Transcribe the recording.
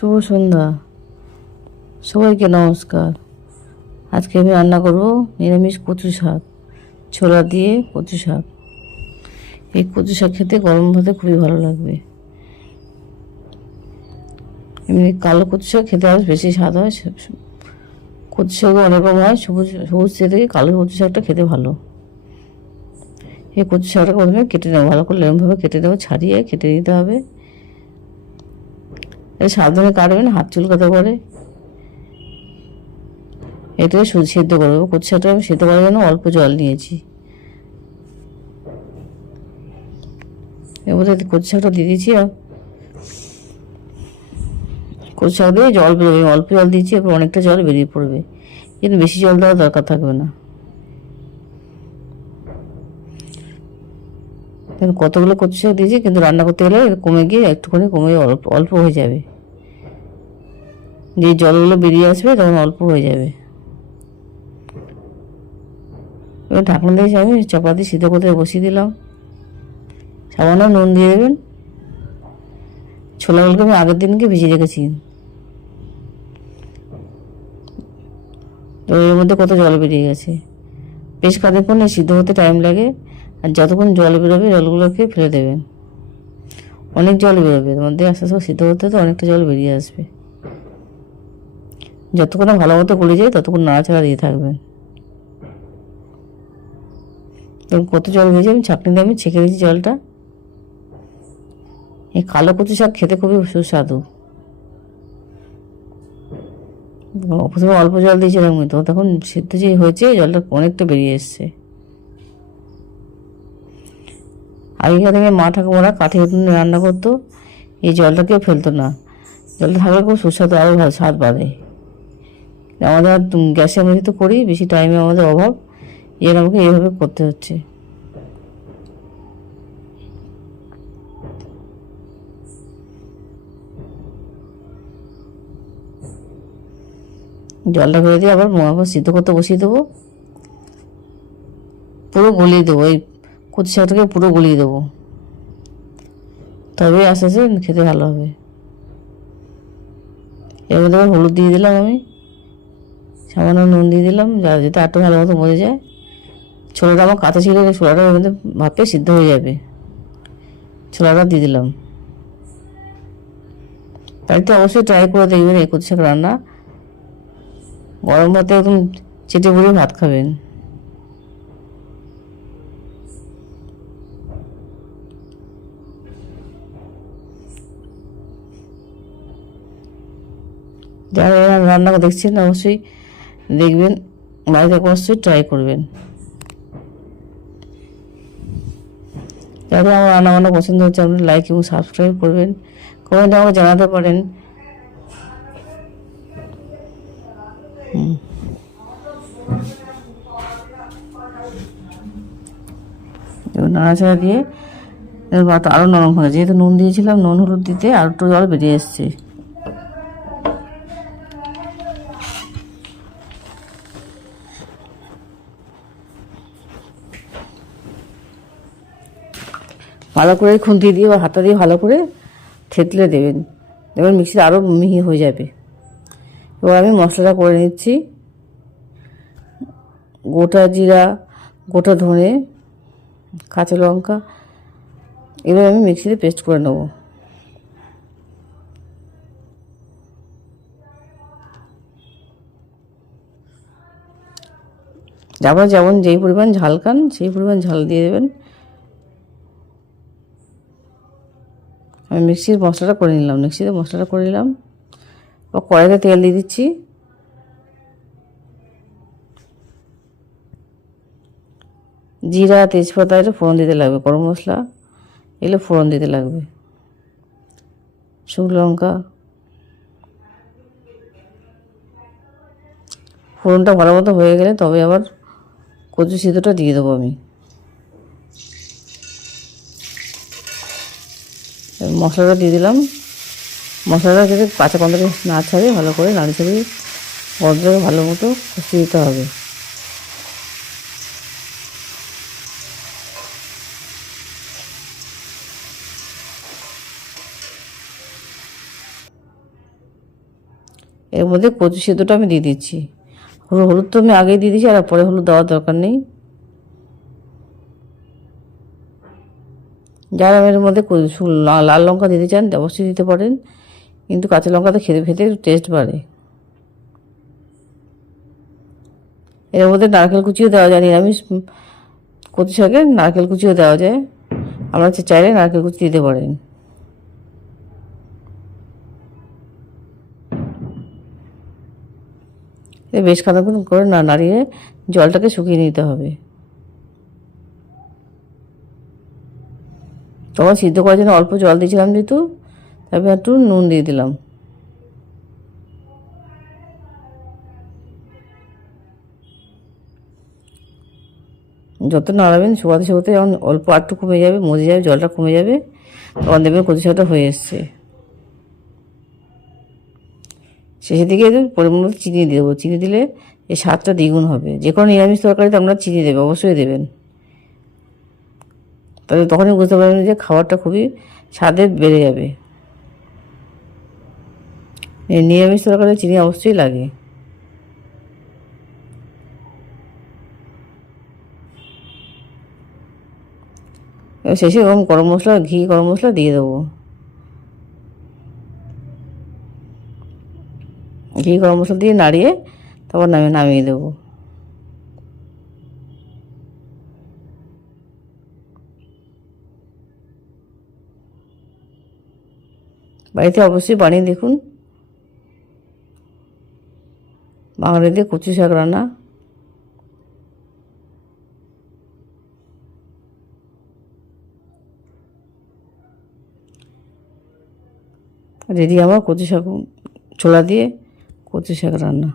শুভ সন্ধ্যা, সবাইকে নমস্কার। আজকে আমি রান্না করব নিরামিষ কচু শাক, ছোলা দিয়ে কচু শাক। এই কচু শাক খেতে গরম ভাতে খুবই ভালো লাগবে। এমনি কালো কচু শাক খেতে আরও বেশি স্বাদ হয়। কচু শাকও অনেক রকম হয়, সবুজ সবুজ থেকে কালো কচু শাকটা খেতে ভালো। এই কচু শাকটা প্রথমে কেটে নেবো, ভালো করে এরকমভাবে কেটে নেবো, ছাড়িয়ে কেটে নিতে হবে। এটা সাবধানে কাটবেন, হাত চুলকাতে পারে। এটাকে সেদ্ধ করবো। কচু শাকটা আমি সেদ্ধ করার জন্য অল্প জল নিয়েছি। এর মধ্যে কচু শাকটা দিয়ে দিয়েছি। কচু শাক দিয়ে জল বেরোবে, অল্প জল দিয়েছি, এরপর অনেকটা জল বেরিয়ে পড়বে, কিন্তু বেশি জল দেওয়ার দরকার থাকবে না। কতগুলো কচু শাক দিয়েছি, কিন্তু রান্না করতে গেলে কমে গিয়ে একটুখানি কমে অল্প অল্প হয়ে যাবে। যে জলগুলো বেরিয়ে আসবে তখন অল্প হয়ে যাবে। এবার ঢাকনা দিয়ে আমি চাপাতি সিদ্ধ করতে বসিয়ে দিলাম। সামান্য নুন দিয়ে দেবেন। ছোলাগুলোকে আমি আগের দিনকে ভিজিয়ে রেখেছি। তো এর মধ্যে কত জল বেরিয়ে গেছে। বেশ খানিকক্ষণ সিদ্ধ হতে টাইম লাগে, আর যতক্ষণ জল বেরোবে জলগুলোকে ফেলে দেবেন। অনেক জল বেরোবে এর মধ্যে, আস্তে আস্তে সিদ্ধ হতে তো অনেকটা জল বেরিয়ে আসবে। যতক্ষণ ভালো মতো গলে যায় ততক্ষণ নাড়াচাড়া দিয়ে থাকবেন। এবং কত জল ভেজে আমি ছাঁকনি দিয়ে আমি ছেঁকে দিয়েছি জলটা। এই কালো কচু শাক খেতে খুবই সুস্বাদু। প্রথমে অল্প জল দিয়েছিলাম, তো তখন সিদ্ধ যে হয়েছে জলটা অনেকটা বেরিয়ে এসছে। আগেকার দিনে মা ঠাকুমারা কাঠে উঠোনে রান্না করতো, এই জলটা কেউ ফেলতো না। জলটা থাকলে খুব সুস্বাদু, আরও ভালো স্বাদ বাড়ে। আমাদের গ্যাসের মধ্যে তো করি, বেশি টাইমে আমাদের অভাব, এর আমাকে এইভাবে করতে হচ্ছে। জলটা ফেলে দিয়ে আবার সিদ্ধ করতে বসিয়ে দেবো। পুরো গলিয়ে দেবো, এই কচু শাকটাকে পুরো গলিয়ে দেবো, তবে আস্তে আস্তে খেতে ভালো হবে। এর মধ্যে আবার হলুদ দিয়ে দিলাম, আমি সামান্য নুন দিয়ে দিলাম, যাতে আরটু ভালো মতো মজে যায়। ছোলাটা আমার কাঁচা ছিল, ছোলাটা এর মধ্যে ভাপে সিদ্ধ হয়ে যাবে। ছোলাটা দিয়ে দিলাম। বাড়িতে অবশ্যই ট্রাই করে দেখবেন এই কচু শাক রান্না। গরম ভাতে একদম চেটে পুড়ে ভাত খাবেন। যারা রান্না দেখছেন অবশ্যই দেখবেন, বাড়িতে অবশ্যই ট্রাই করবেন। যাদের আমার রান্না বান্না পছন্দ হচ্ছে আপনি লাইক এবং সাবস্ক্রাইব করবেন, কমেন্টে আমাকে জানাতে পারেন। নাড়াচাড়া দিয়ে ভাত আরও নরম হয়ে, যেহেতু নুন দিয়েছিলাম, নুন হলুদ দিতে আর একটু জল বেরিয়ে এসছে। ভালো করে খুন্তি দিয়ে বা হাতা দিয়ে ভালো করে থেতলে দেবেন, এবার মিক্সিতে আরও মিহি হয়ে যাবে। এবার আমি মশলাটা করে নিচ্ছি। গোটা জিরা, গোটা ধনে, কাঁচা লঙ্কা, এবার আমি মিক্সিতে পেস্ট করে নেব। আপনারা যেমন যেই পরিমাণ ঝাল খান সেই পরিমাণ ঝাল দিয়ে দেবেন। আমি মিক্সিতে মশলাটা করে নিলাম। বা কড়াইতে তেল দিয়ে দিচ্ছি। জিরা, তেজপাতা এটা ফোড়ন দিতে লাগবে, গরম মশলা এগুলো ফোড়ন দিতে লাগবে, শুকনো লঙ্কা। ফোড়নটা ভালো মতো হয়ে গেলে তবে আবার কচু সিদ্ধটা দিয়ে দেবো আমি। মশলাটা দিয়ে দিলাম। মশলাটা যাতে কাঁচা গন্ধটা না ছাড়ে, ভালো করে নাড়ি ছাড়িয়ে গন্ধটাকে ভালো মতো কষিয়ে দিতে হবে। এর মধ্যে কচু সেদ্ধটা আমি দিয়ে দিচ্ছি। হলুদ তো আমি আগেই দিয়ে দিচ্ছি, আর পরে হলুদ দেওয়ার দরকার নেই। যারা এর মধ্যে লাল লঙ্কা দিতে চান অবশ্যই দিতে পারেন, কিন্তু কাঁচা লঙ্কাতে খেতে খেতে টেস্ট বাড়ে। এর মধ্যে নারকেল কুচিও দেওয়া যায়, নিরামিষ কচু শাকে নারকেল কুচিও দেওয়া যায়, আমরা চাইলে নারকেল কুচি দিতে পারেন। বেশ খানিকক্ষণ করে নাড়িয়ে জলটাকে শুকিয়ে নিতে হবে। তখন সিদ্ধ করার জন্য অল্প জল দিয়েছিলাম যেহেতু, তারপর একটু নুন দিয়ে দিলাম। যত নাড়াবেন শুকাতে শুকাতে যখন অল্প আটটু কমে যাবে, মজে যাবে, জলটা কমে যাবে, তখন দেখবেন কচু শাকটা হয়ে এসছে। শেষের দিকে পরিমাণ মতো চিনি দিয়ে দেবো। চিনি দিলে এই স্বাদটা দ্বিগুণ হবে। যে কোনো নিরামিষ তরকারিতে আপনারা চিনি দেবে, অবশ্যই দেবেন। তাহলে তখনই বুঝতে পারবেন যে খাবারটা খুবই স্বাদে বেড়ে যাবে। এই নিরামিষ তরকারিতে চিনি অবশ্যই লাগে। এবার শেষে গরম মশলা, গরম মশলা দিয়ে দেবো। গরম মশলা দিয়ে নাড়িয়ে তারপর নামিয়ে দেবো। বাড়িতে অবশ্যই বানিয়ে দেখুন বাঙালিদের কচু শাক রান্না। রেডি আমার কচু শাক, ছোলা দিয়ে কচু শাক রান্না।